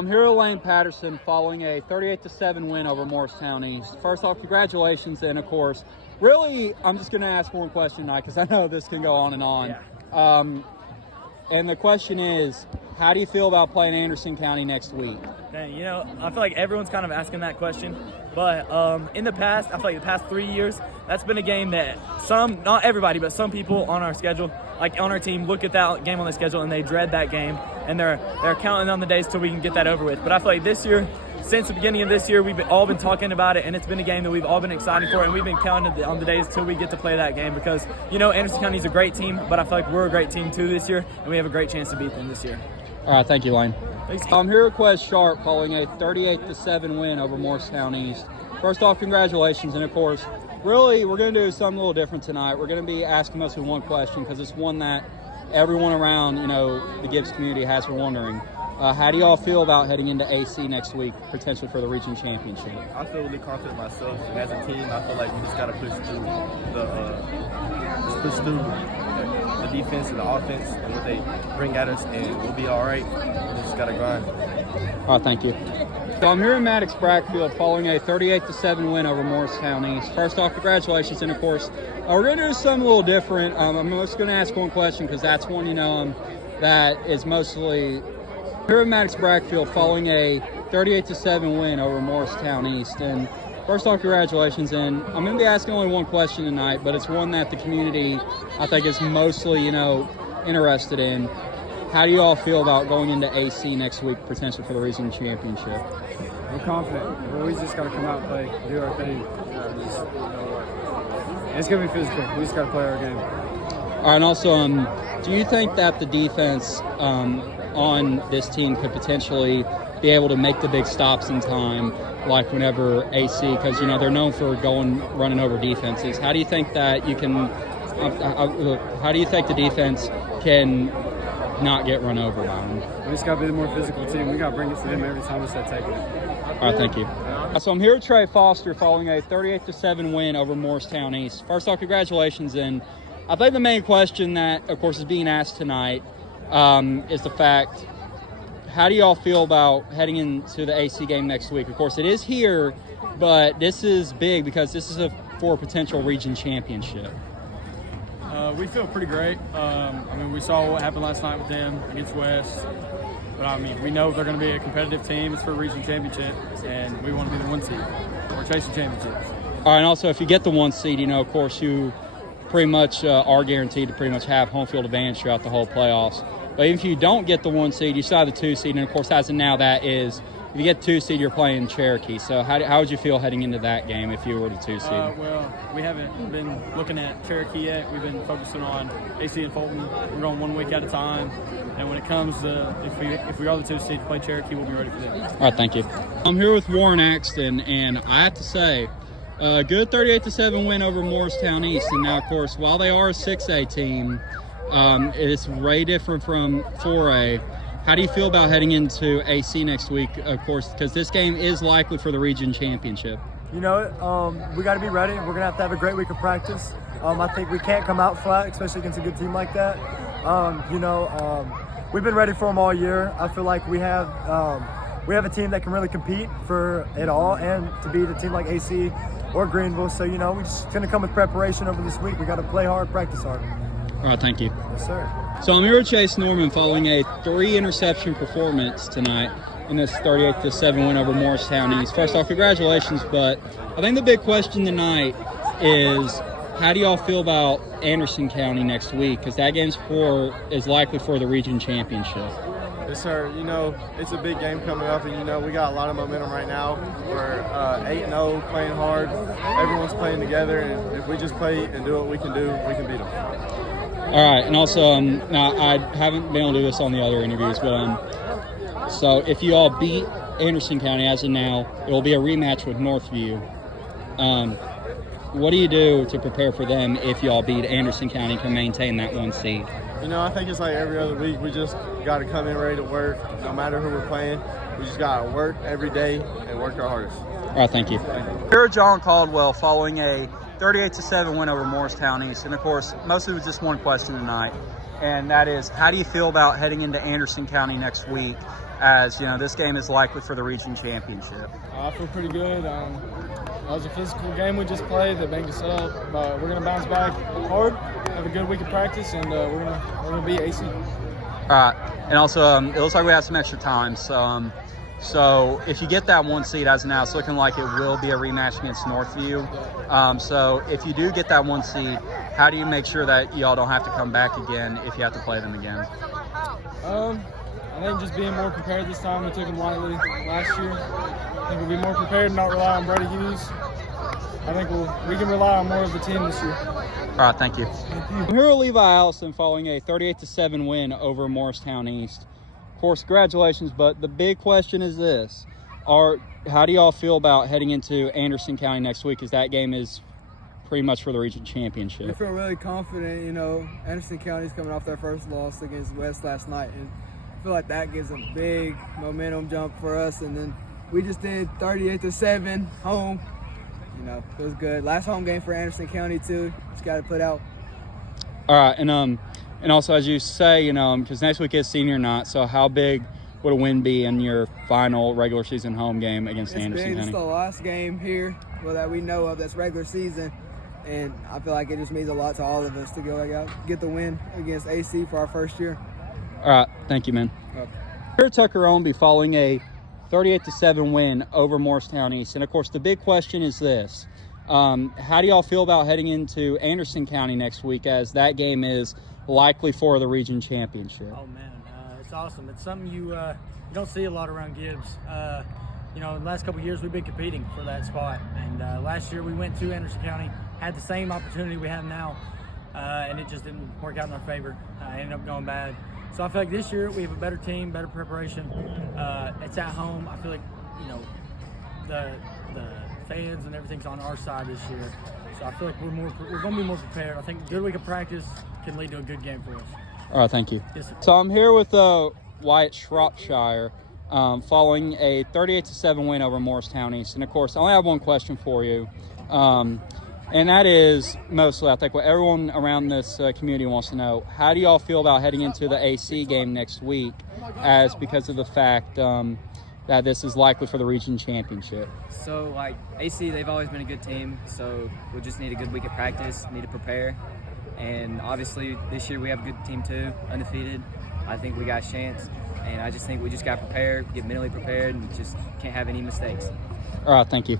I'm here with Lane Patterson following a 38-7 win over Morristown East. First off, congratulations, and of course, really, I'm just going to ask one question tonight because I know this can go on and on. Yeah. And the question is, how do you feel about playing Anderson County next week? Dang, I feel like everyone's kind of asking that question. But in the past, I feel like the past 3 years, that's been a game that not everybody, but some people on our schedule, like on our team, look at that game on the schedule and they dread that game. And they're counting on the days till we can get that over with. But I feel like this year, since the beginning of this year, we've all been talking about it, and it's been a game that we've all been excited for, and we've been counting on the days till we get to play that game because, Anderson County is a great team, but I feel like we're a great team too this year, and we have a great chance to beat them this year. All right, thank you, Lane. Thanks. I'm here with Quez Sharp following a 38-7 win over Morristown East. First off, congratulations, and of course, really, we're going to do something a little different tonight. We're going to be asking mostly one question because it's one that everyone around, the Gibbs community has been wondering. How do y'all feel about heading into AC next week, potentially for the region championship? I feel really confident myself, and as a team, I feel like we just got to push through the defense and the offense and what they bring at us, and we'll be all right. We just got to grind. All right, thank you. So I'm here in Maddox Brackfield following a 38-7 win over Morristown East. First off, congratulations, and of course, we're going to do something a little different. I'm just going to ask one question because that's one, that is mostly here in Maddox Brackfield following a 38-7 win over Morristown East. And first off, congratulations, and I'm going to be asking only one question tonight, but it's one that the community, I think, is mostly, interested in. How do you all feel about going into AC next week, potentially for the region championship? We're confident. We just got to come out and play, do our thing. It's going to be physical. We just got to play our game. All right, and also, do you think that the defense on this team could potentially be able to make the big stops in time, like whenever AC, because, they're known for running over defenses. How do you think that you can how do you think the defense can not get run over by them? We just got to be the more physical team. We got to bring it to them every time we start taking it. All right, thank you. So I'm here with Trey Foster following a 38-7 win over Morristown East. First off, congratulations. And I think the main question that, of course, is being asked tonight is the fact, how do y'all feel about heading into the AC game next week? Of course, it is here, but this is big because this is for a potential region championship. We feel pretty great. We saw what happened last night with them against West. But, we know they're going to be a competitive team. It's for a region championship, and we want to be the 1 seed. We're chasing championships. All right, and also, if you get the 1 seed, of course, you pretty much are guaranteed to pretty much have home field advantage throughout the whole playoffs. But even if you don't get the 1 seed, you still have the 2 seed. And, of course, as of now, that is, if you get 2 seed, you're playing Cherokee. So how would you feel heading into that game if you were the 2 seed? Well, we haven't been looking at Cherokee yet. We've been focusing on AC and Fulton. We're going 1 week at a time. And when it comes to if we are the 2 seed to play Cherokee, we'll be ready for them. All right, thank you. I'm here with Warren Axton, and I have to say, a good 38-7 win over Morristown East. And now, of course, while they are a 6A team, it's way different from 4A. How do you feel about heading into AC next week, of course, because this game is likely for the region championship? We got to be ready. We're going to have a great week of practice. I think we can't come out flat, especially against a good team like that. We've been ready for them all year. I feel like we have a team that can really compete for it all and to beat a team like AC or Greenville. So, we're just going to come with preparation over this week. We got to play hard, practice hard. All right, thank you. Yes, sir. So I'm here with Chase Norman following a 3-interception performance tonight in this 38-7 win over Morristown East. First off, congratulations, but I think the big question tonight is, how do y'all feel about Anderson County next week? Because that game is likely for the region championship. Yes, sir. It's a big game coming up, and, we got a lot of momentum right now. We're 8-0, playing hard. Everyone's playing together, and if we just play and do what we can do, we can beat them. All right, and also, now I haven't been able to do this on the other interviews, but so if you all beat Anderson County as of now, it will be a rematch with Northview. What do you do to prepare for them if you all beat Anderson County and can maintain that 1 seed? I think it's like every other week. We just got to come in ready to work. No matter who we're playing, we just got to work every day and work our hardest. All right, thank you. Here at John Caldwell following a 38-7 win over Morristown East. And, of course, mostly with just one question tonight, and that is, how do you feel about heading into Anderson County next week as, you know, this game is likely for the region championship? I feel pretty good. That was a physical game we just played that banged us up, but we're going to bounce back hard, have a good week of practice, and we're gonna beat AC. All right. And also, it looks like we have some extra time. So if you get that 1 seed as of now, it's looking like it will be a rematch against Northview. So if you do get that 1 seed, how do you make sure that y'all don't have to come back again if you have to play them again? I think just being more prepared this time. We took them lightly last year. I think we'll be more prepared and not rely on Brady Hughes. I think we can rely on more of the team this year. All right, thank you. I'm here with Levi Allison following a 38-7 win over Morristown East. Of course, congratulations, but the big question is this. How do y'all feel about heading into Anderson County next week, as that game is pretty much for the region championship? We feel really confident. You know, Anderson County's coming off their first loss against West last night, and I feel like that gives a big momentum jump for us. And then we just did 38-7 home. You know, it was good. Last home game for Anderson County too. Just got to put out. All right, and also, as you say, you know, because next week is senior night, so how big would a win be in your final regular season home game against Anderson It's County? the last game here, well, that we know of that's regular season, and I feel like it just means a lot to all of us to go out, get the win against AC for our first year. All right, thank you, man. Okay. Here at Tucker Ownby following a 38-7 win over Morristown East, and of course, the big question is this. How do y'all feel about heading into Anderson County next week, as that game is likely for the region championship? Oh man, it's awesome. It's something you don't see a lot around Gibbs. You know, in the last couple of years we've been competing for that spot, and last year we went to Anderson County, had the same opportunity we have now, and it just didn't work out in our favor. Ended up going bad. So I feel like this year we have a better team, better preparation. It's at home. I feel like, you know, the fans and everything's on our side this year. So I feel like we're going to be more prepared. I think a good week of practice can lead to a good game for us. All right, thank you. Yes, sir. So I'm here with Wyatt Shropshire following a 38-7 win over Morristown East. And of course, I only have one question for you. And that is mostly, I think, what everyone around this community wants to know. How do y'all feel about heading into the AC game next week, as because of the fact that this is likely for the region championship? So, like, AC, they've always been a good team, so we'll just need a good week of practice, need to prepare. And obviously, this year we have a good team too, undefeated. I think we got a chance, and I just think we just got prepared, get mentally prepared, and just can't have any mistakes. All right, thank you.